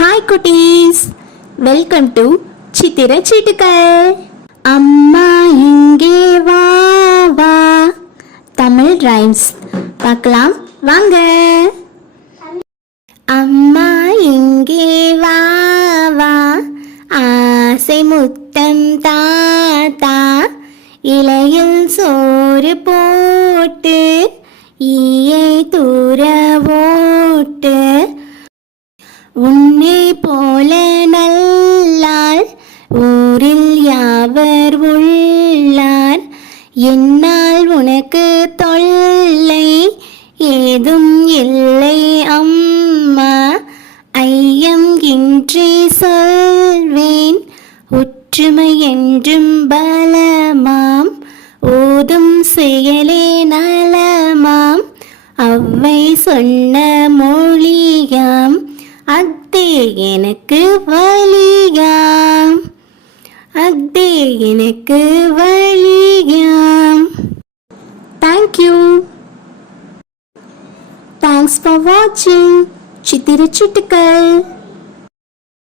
Hi குட்டீஸ், welcome to சித்திர சீட்டுக்கள். அம்மா இங்கே வா வா. தமிழ் ரைம்ஸ் பார்க்கலாம் வாங்க. அம்மா இங்கே வா வா, ஆசை முத்தம் தாத்தா, இலையில் சோறு போட்டு ஈயை தூர ஓட்டு, உன்னை போல நல்லாள் ஊரில் யாவர் உள்ளார், என்னால் உனக்கு தொல்லை ஏதும் இல்லை அம்மா, ஐயம் இன்றி சொல்வேன் ஒற்றுமை என்றும் பலமாம், ஓதும் செயலே நலமாம், அவ்வை சொன்ன மொழியாம், அத்தே எனக்கு வலியாம், அத்தே எனக்கு வலியாம். தேங்க்யூ. தேங்க்ஸ் ஃபார் வாட்சிங் சித்திர சிட்டுக்கள்.